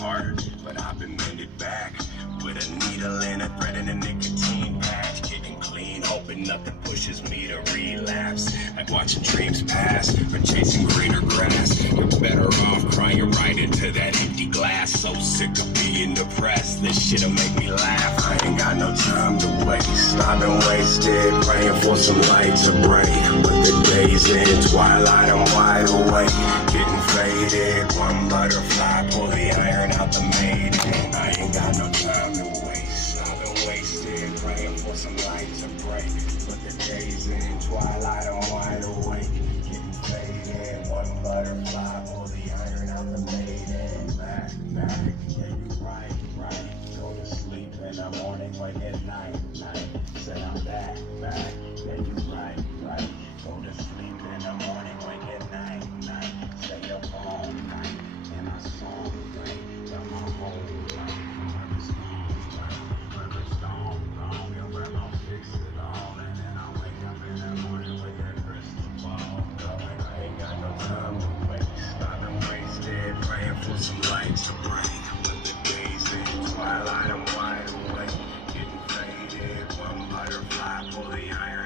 apart, but I've been mended back with a needle and a thread and a nicotine patch. Getting clean, hoping nothing pushes me to relapse. Like watching dreams pass or chasing greener grass. You're better off crying right into that empty glass. So sick of being depressed, this shit'll make me laugh. I ain't got no time to waste, I've been wasted praying for some light to break. But the days in twilight, I'm wide awake, getting faded. One butterfly, pull the iron out the maiden. I ain't got no time to waste, I've been wasted praying for some light to break. But the days in twilight, I'm